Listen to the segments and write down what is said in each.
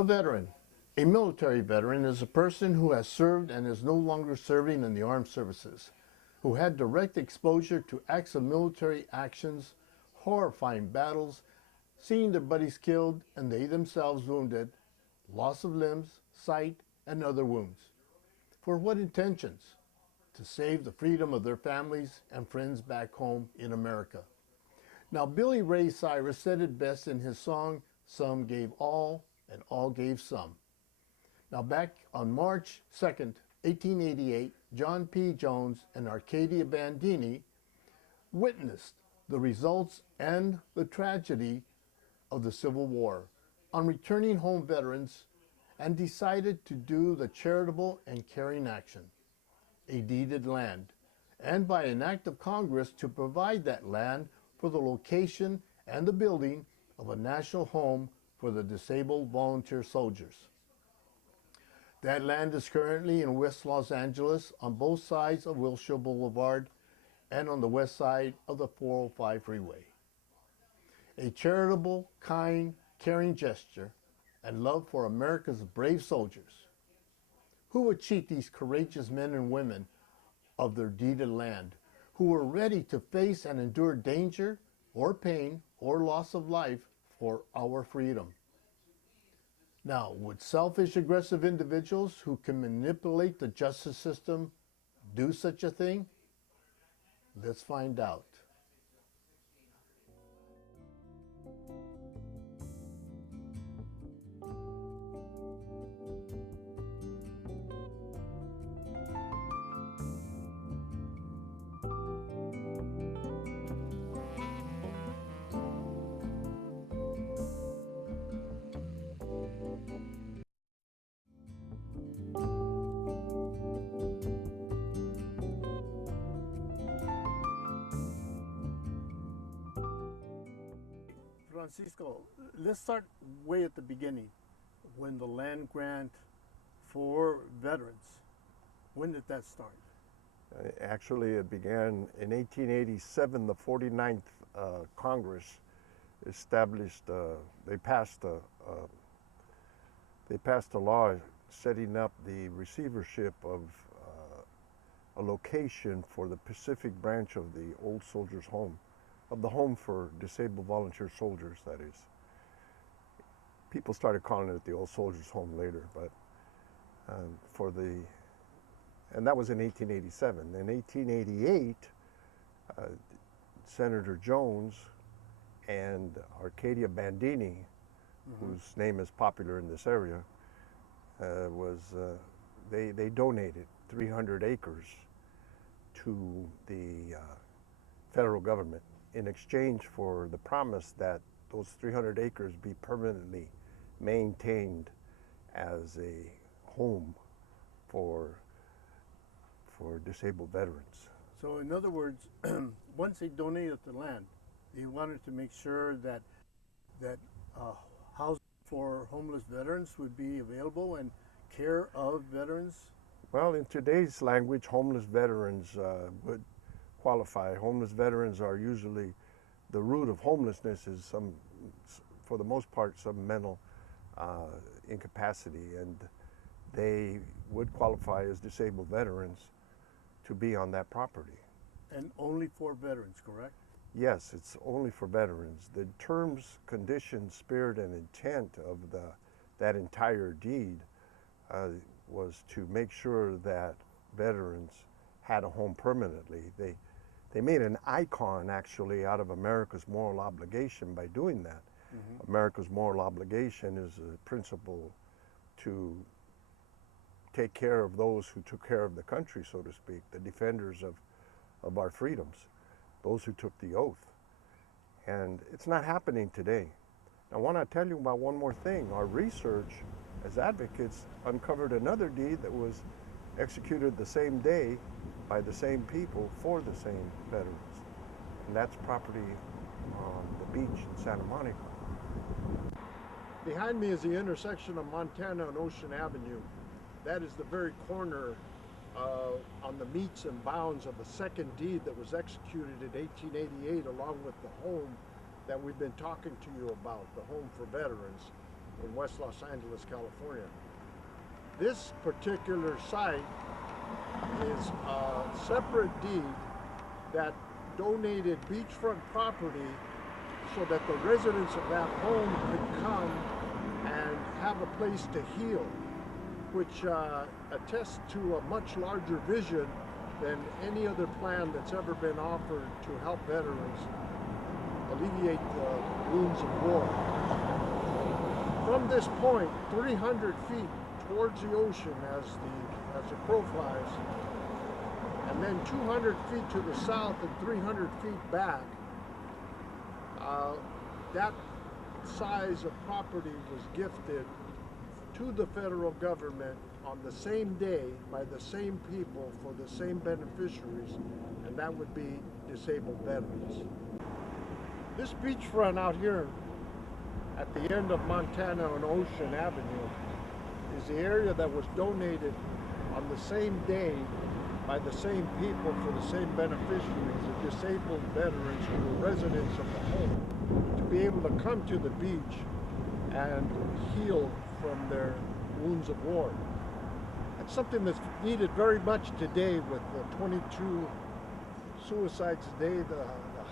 A veteran. A military veteran is a person who has served and is no longer serving in the armed services, who had direct exposure to acts of military actions, horrifying battles, seeing their buddies killed and they themselves wounded, loss of limbs, sight, and other wounds. For what intentions? To save the freedom of their families and friends back home in America. Now, Billy Ray Cyrus said it best in his song, "Some Gave All and All Gave Some." Now, back on March 2nd, 1888, John P. Jones and Arcadia Bandini witnessed the results and the tragedy of the Civil War on returning home veterans and decided to do the charitable and caring action, a deeded land, and by an act of Congress to provide that land for the location and the building of a national home for the disabled volunteer soldiers. That land is currently in West Los Angeles on both sides of Wilshire Boulevard and on the west side of the 405 freeway. A charitable, kind, caring gesture and love for America's brave soldiers. Who would cheat these courageous men and women of their deeded land, who were ready to face and endure danger or pain or loss of life for our freedom? Now, would selfish, aggressive individuals who can manipulate the justice system do such a thing? Let's find out. Francisco, let's start way at the beginning, when the land grant for veterans. When did that start? Actually, it began in 1887. The 49th Congress established, they passed a law setting up the receivership of a location for the Pacific branch of the Old Soldiers' Home, of the Home for Disabled Volunteer Soldiers, that is. People started calling it the Old Soldiers' Home later, but and that was in 1887. In 1888, Senator Jones and Arcadia Bandini, whose name is popular in this area, they donated 300 acres to the federal government in exchange for the promise that those 300 acres be permanently maintained as a home for disabled veterans. So in other words, once they donated the land, they wanted to make sure that housing for homeless veterans would be available and care of veterans? Well, in today's language, homeless veterans would qualify. Homeless veterans are usually, the root of homelessness is some, for the most part, some mental incapacity, and they would qualify as disabled veterans to be on that property. And only for veterans, correct? Yes, it's only for veterans. The terms, conditions, spirit, and intent of that entire deed was to make sure that veterans had a home permanently. They made an icon, actually, out of America's moral obligation by doing that. America's moral obligation is a principle to take care of those who took care of the country, so to speak, the defenders of our freedoms, those who took the oath. And it's not happening today. I want to tell you about one more thing. Our research as advocates uncovered another deed that was executed the same day by the same people for the same veterans. And that's property on the beach in Santa Monica. Behind me is the intersection of Montana and Ocean Avenue. That is the very corner on the meets and bounds of the second deed that was executed in 1888, along with the home that we've been talking to you about, the home for veterans. in West Los Angeles, California. This particular site is a separate deed that donated beachfront property so that the residents of that home could come and have a place to heal, which attests to a much larger vision than any other plan that's ever been offered to help veterans alleviate the wounds of war. From this point, 300 feet towards the ocean as the crow flies, and then 200 feet to the south and 300 feet back, that size of property was gifted to the federal government on the same day by the same people for the same beneficiaries, and that would be disabled veterans. This beachfront out here at the end of Montana and Ocean Avenue is the area that was donated on the same day by the same people for the same beneficiaries, the disabled veterans who were residents of the home, to be able to come to the beach and heal from their wounds of war. That's something that's needed very much today with the 22 suicides a day, the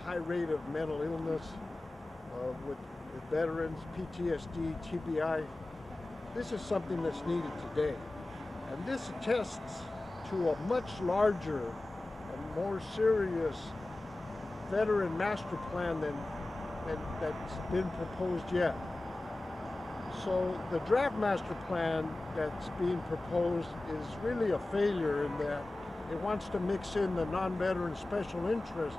high rate of mental illness with veterans, PTSD, TBI. This is something that's needed today. And this attests to a much larger and more serious veteran master plan than that's been proposed yet. So the draft master plan that's being proposed is really a failure in that it wants to mix in the non-veteran special interest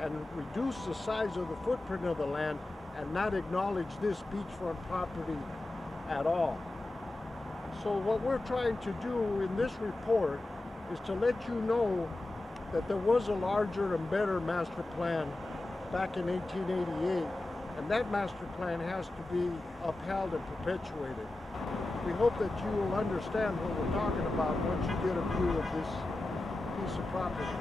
and reduce the size of the footprint of the land and not acknowledge this beachfront property at all. So what we're trying to do in this report is to let you know that there was a larger and better master plan back in 1888, and that master plan has to be upheld and perpetuated. We hope that you will understand what we're talking about once you get a view of this piece of property.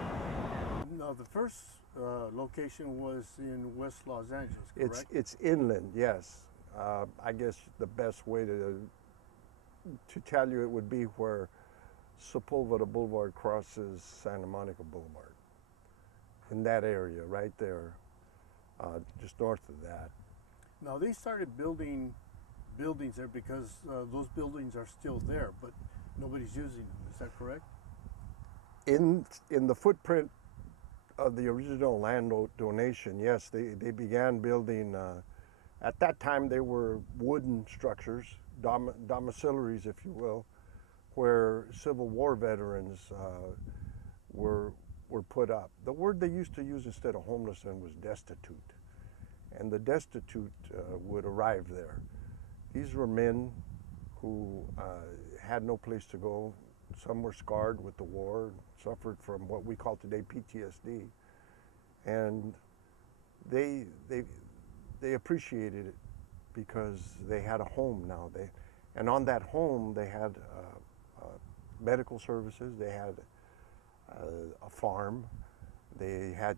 No, the first location was in West Los Angeles, correct? It's inland, yes. I guess the best way to tell you it would be where Sepulveda Boulevard crosses Santa Monica Boulevard. In that area, right there, just north of that. Now they started building buildings there because those buildings are still there, but nobody's using them. Is that correct? In the footprint of the original land donation, yes, they began building. At that time, they were wooden structures, domiciliaries, if you will, where Civil War veterans were put up. The word they used to use instead of homeless then was destitute. And the destitute would arrive there. These were men who had no place to go. Some were scarred with the war, suffered from what we call today PTSD. And they appreciated it because they had a home now. And on that home, they had medical services, they had a farm, they had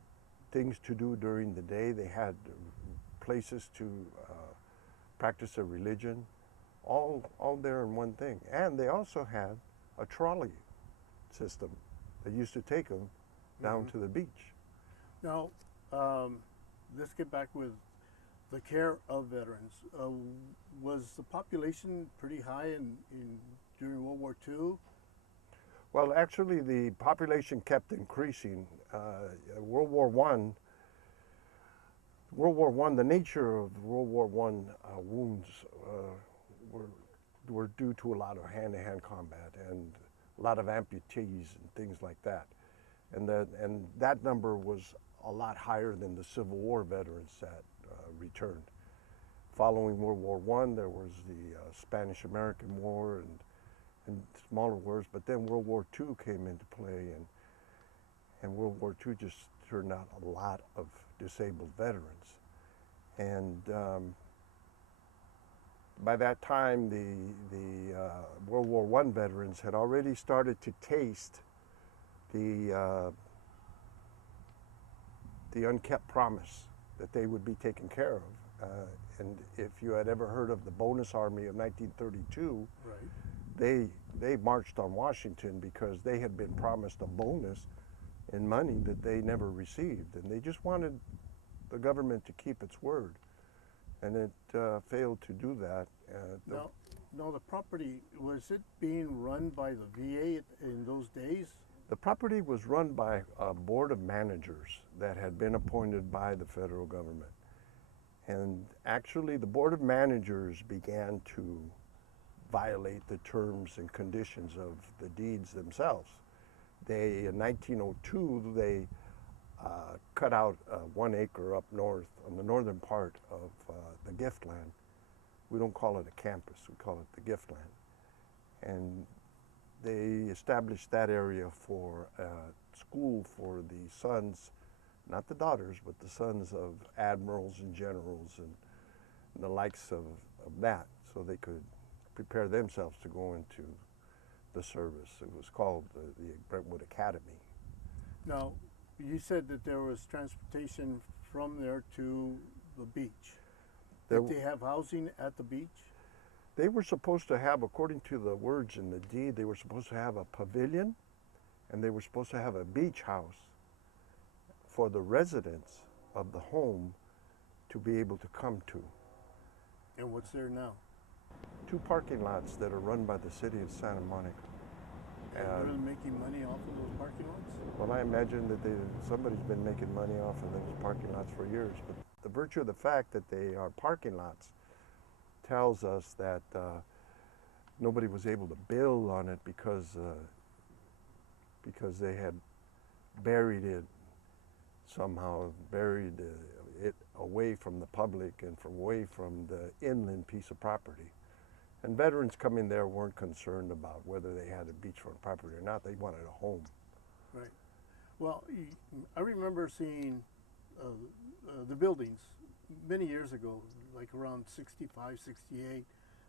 things to do during the day, they had places to practice their religion, all there in one thing. And they also had a trolley system that used to take them down to the beach. Now, let's get back with the care of veterans. Was the population pretty high during World War II? Well, actually, the population kept increasing. World War I, the nature of World War I wounds were due to a lot of hand-to-hand combat and a lot of amputees and things like that. And that number was a lot higher than the Civil War veterans that returned. Following World War I, there was the Spanish-American War and smaller wars, but then World War II came into play, and World War II just turned out a lot of disabled veterans. And by that time, the World War I veterans had already started to taste the unkept promise that they would be taken care of And if you had ever heard of the Bonus Army of 1932, Right. they marched on Washington because they had been promised a bonus in money that they never received, and they just wanted the government to keep its word, and it failed to do that. Now, the property, was it being run by the VA in those days? The property was run by a board of managers that had been appointed by the federal government. And actually, the board of managers began to violate the terms and conditions of the deeds themselves. They, in 1902, they cut out 1 acre up north on the northern part of the gift land. We don't call it a campus, we call it the gift land. And they established that area for a school for the sons, not the daughters, but the sons of admirals and generals and the likes of that, so they could prepare themselves to go into the service. It was called the Brentwood Academy. Now, you said that there was transportation from there to the beach. Did they have housing at the beach? They were supposed to have, according to the words in the deed, they were supposed to have a pavilion, and they were supposed to have a beach house for the residents of the home to be able to come to. And what's there now? 2 parking lots that are run by the city of Santa Monica. Are they making money off of those parking lots? Well, I imagine that somebody's been making money off of those parking lots for years, but the virtue of the fact that they are parking lots tells us that nobody was able to build on it because they had buried it somehow, buried it away from the public and away from the inland piece of property. And veterans coming there weren't concerned about whether they had a beachfront property or not. They wanted a home. Right. Well, I remember seeing the buildings many years ago, like around 65, 68,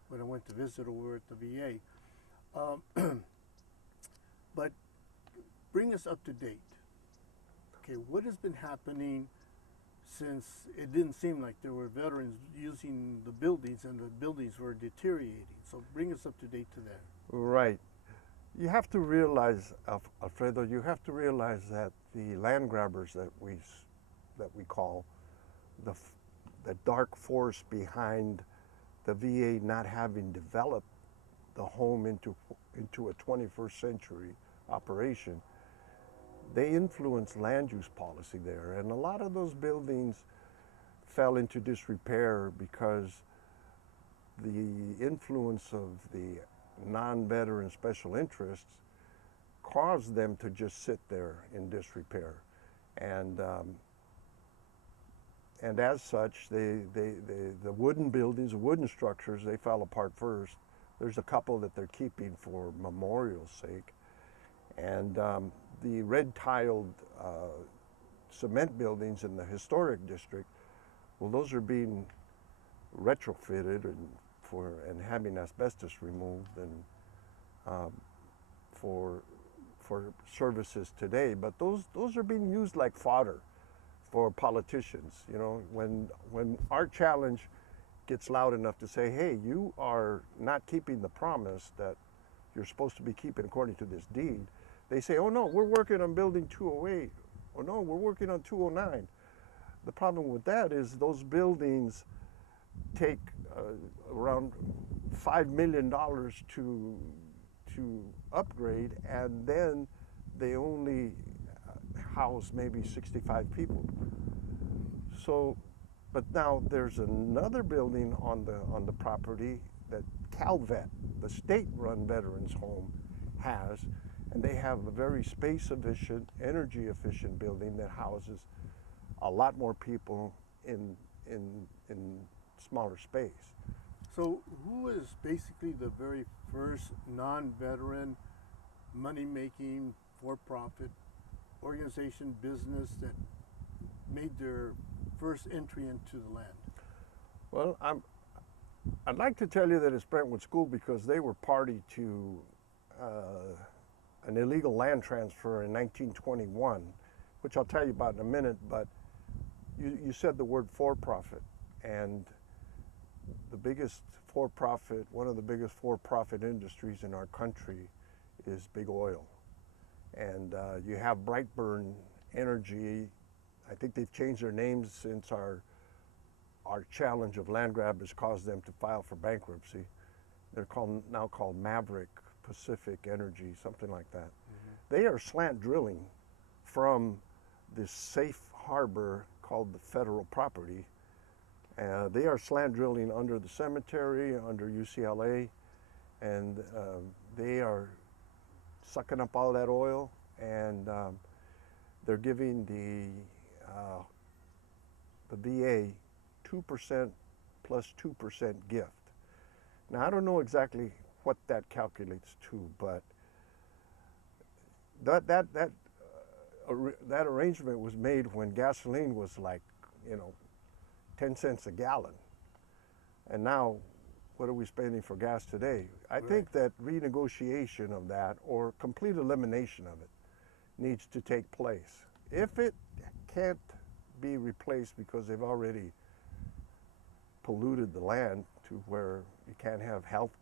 when I went to visit over at the VA. But bring us up to date. Okay, what has been happening since it didn't seem like there were veterans using the buildings and the buildings were deteriorating? So bring us up to date to that. Right. You have to realize, Alfredo, you have to realize that the land grabbers that we call the dark force behind the VA not having developed the home into a 21st century operation, they influenced land use policy there. And a lot of those buildings fell into disrepair because the influence of the non-veteran special interests caused them to just sit there in disrepair. And as such, the wooden buildings, the wooden structures, they fell apart first. There's a couple that they're keeping for memorial's sake. And the red tiled cement buildings in the historic district, well, those are being retrofitted and having asbestos removed and for services today. But those are being used like fodder for politicians. You know, when our challenge gets loud enough to say, hey, you are not keeping the promise that you're supposed to be keeping according to this deed, they say, oh no, we're working on building 208. Or no, we're working on 209. The problem with that is those buildings take around $5 million to upgrade, and then they only house maybe 65 people. So, but now there's another building on the property that Calvet, the state-run veterans home, has, and they have a very space-efficient, energy-efficient building that houses a lot more people in smaller space. So who is basically the very first non-veteran, money-making, for-profit organization, business that made their first entry into the land? Well, I'd like to tell you that it's Brentwood School because they were party to an illegal land transfer in 1921, which I'll tell you about in a minute, but you said the word for-profit. and the biggest for-profit, one of the biggest for-profit industries in our country is big oil. And you have Brightburn Energy. I think they've changed their names since our challenge of land grab has caused them to file for bankruptcy. They're now called Maverick Pacific Energy, something like that. They are slant drilling from this safe harbor called the federal property. They are slant drilling under the cemetery, under UCLA, and they are sucking up all that oil, and they're giving the VA 2% plus 2% gift. Now, I don't know exactly what that calculates to, but that arrangement was made when gasoline was like, 10 cents a gallon. And now, what are we spending for gas today? I think that renegotiation of that, or complete elimination of it, needs to take place. If it can't be replaced because they've already polluted the land to where you can't have health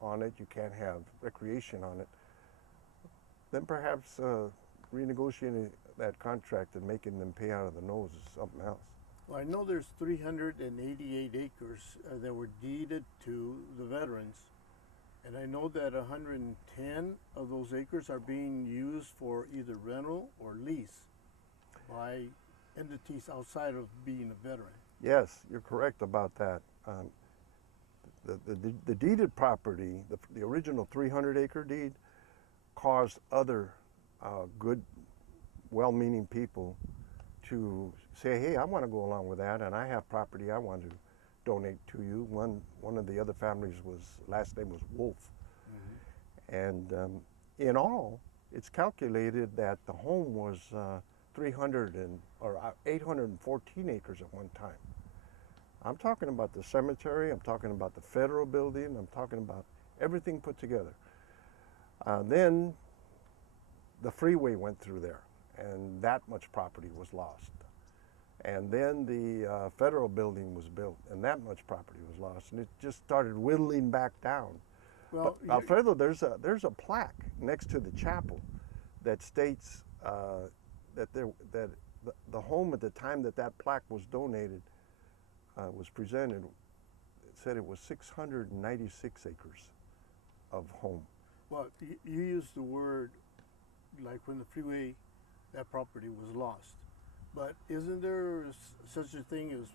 on it, you can't have recreation on it, then perhaps renegotiating that contract and making them pay out of the nose is something else. Well, I know there's 388 acres that were deeded to the veterans, and I know that 110 of those acres are being used for either rental or lease by entities outside of being a veteran. Yes, you're correct about that. The deeded property, the original 300-acre deed, caused other good, well-meaning people to say, hey, I want to go along with that, and I have property I want to donate to you. One of the other families last name was Wolf. And in all, it's calculated that the home was 814 acres at one time. I'm talking about the cemetery, I'm talking about the federal building, I'm talking about everything put together. Then the freeway went through there, and that much property was lost. And then the federal building was built, and that much property was lost, and it just started whittling back down. Well, but Alfredo, there's a plaque next to the chapel that states that the home at the time that plaque was donated was presented. It said it was 696 acres of home. Well, you used the word, like when the freeway, that property was lost. But isn't there such a thing as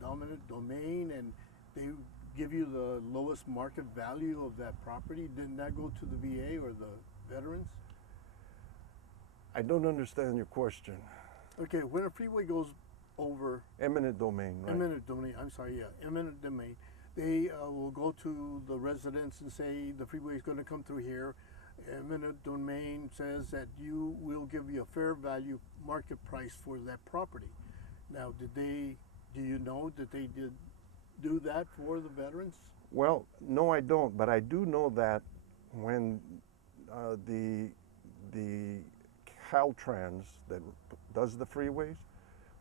dominant domain, and they give you the lowest market value of that property? Didn't that go to the VA or the veterans? I don't understand your question. Okay, when a freeway goes over eminent domain, right? Eminent domain, I'm sorry, yeah, eminent domain. They will go to the residents and say the freeway is going to come through here. Eminent domain says that you will give you a fair value market price for that property. Now, do you know that they did do that for the veterans? Well, no, I don't, but I do know that when the Caltrans that does the freeways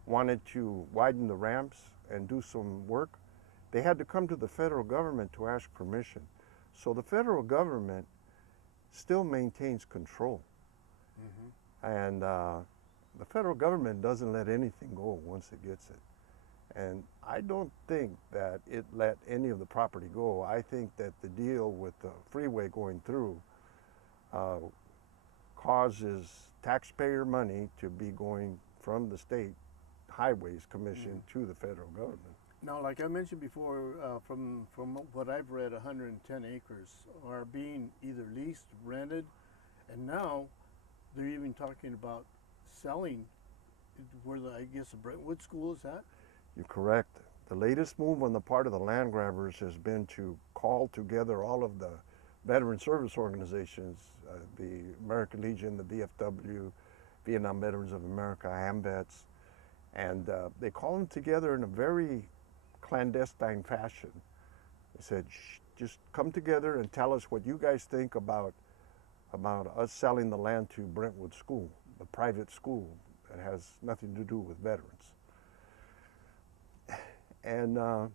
wanted to widen the ramps and do some work, they had to come to the federal government to ask permission. So the federal government still maintains control. And the federal government doesn't let anything go once it gets it. And I don't think that it let any of the property go. I think that the deal with the freeway going through causes taxpayer money to be going from the state highways commission to the federal government. Now, like I mentioned before, from what I've read, 110 acres are being either leased, rented, and now they're even talking about selling where I guess the Brentwood School is at. You're correct. The latest move on the part of the land grabbers has been to call together all of the veteran service organizations, the American Legion, the VFW, Vietnam Veterans of America, AMVETS, and they call them together in a very clandestine fashion. They said, shh, just come together and tell us what you guys think about us selling the land to Brentwood School, the private school that has nothing to do with veterans. And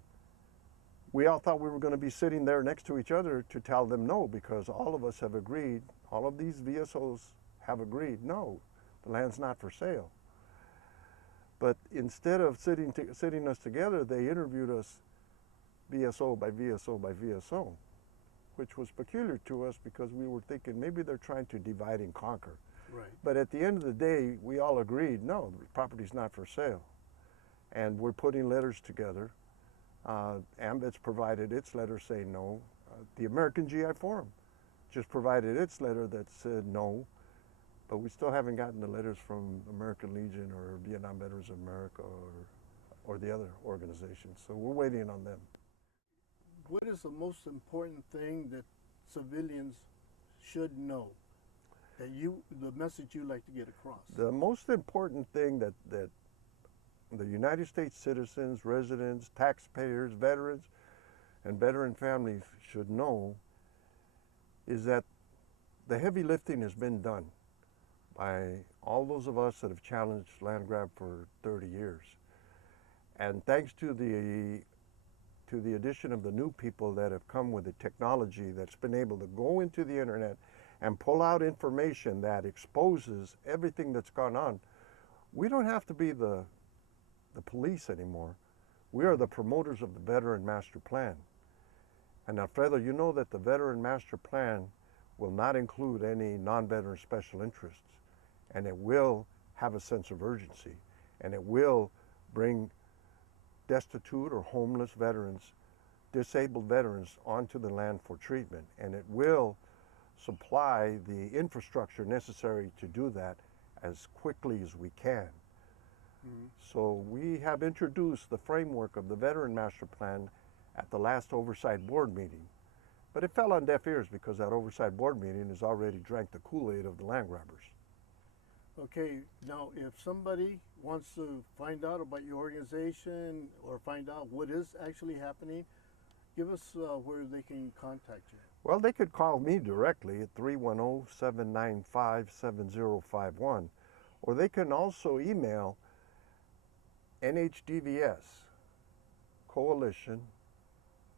we all thought we were going to be sitting there next to each other to tell them no, because all of us have agreed, all of these VSOs have agreed, no, the land's not for sale. But instead of sitting us together, they interviewed us VSO by VSO by VSO, which was peculiar to us because we were thinking maybe they're trying to divide and conquer. Right. But at the end of the day, we all agreed, no, the property's not for sale. And we're putting letters together. AMVET's provided its letter saying no. The American GI Forum just provided its letter that said no, but we still haven't gotten the letters from American Legion or Vietnam Veterans of America or the other organizations. So we're waiting on them. What is the most important thing that civilians should know? The message you like to get across? The most important thing that the United States citizens, residents, taxpayers, veterans, and veteran families should know is that the heavy lifting has been done by all those of us that have challenged land grab for 30 years. And thanks to the addition of the new people that have come with the technology that's been able to go into the internet and pull out information that exposes everything that's gone on, we don't have to be the police anymore. We are the promoters of the Veteran Master Plan. And Alfredo, you know that the Veteran Master Plan will not include any non-veteran special interests, and it will have a sense of urgency, and it will bring destitute or homeless veterans, disabled veterans onto the land for treatment, and it will supply the infrastructure necessary to do that as quickly as we can. So we have introduced the framework of the Veteran Master Plan at the last Oversight Board meeting. But it fell on deaf ears because that Oversight Board meeting has already drank the Kool-Aid of the land grabbers. Okay, now if somebody wants to find out about your organization or find out what is actually happening, give us where they can contact you. Well, they could call me directly at 310-795-7051, or they can also email NHDVS Coalition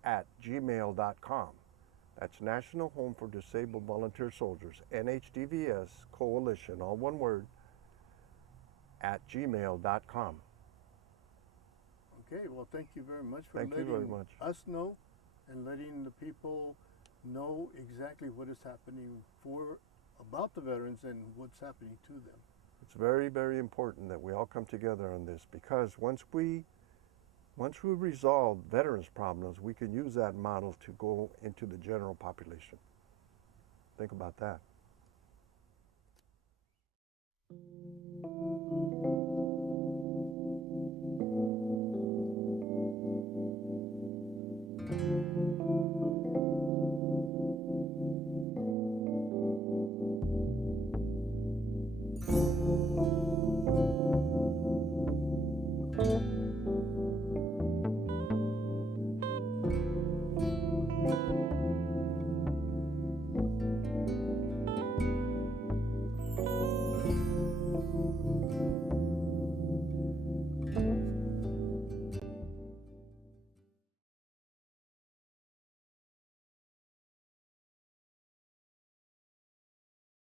@gmail.com. That's National Home for Disabled Volunteer Soldiers, NHDVS Coalition, all one word, @gmail.com. Okay, well, thank you very much for Thank you very much. us know and letting the people know exactly what is happening about the veterans and what's happening to them. It's very, very important that we all come together on this, because once we resolve veterans' problems, we can use that model to go into the general population. Think about that.